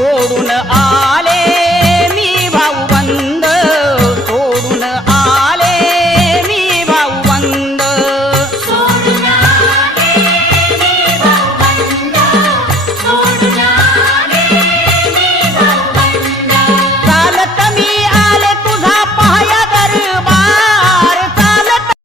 போன ஆல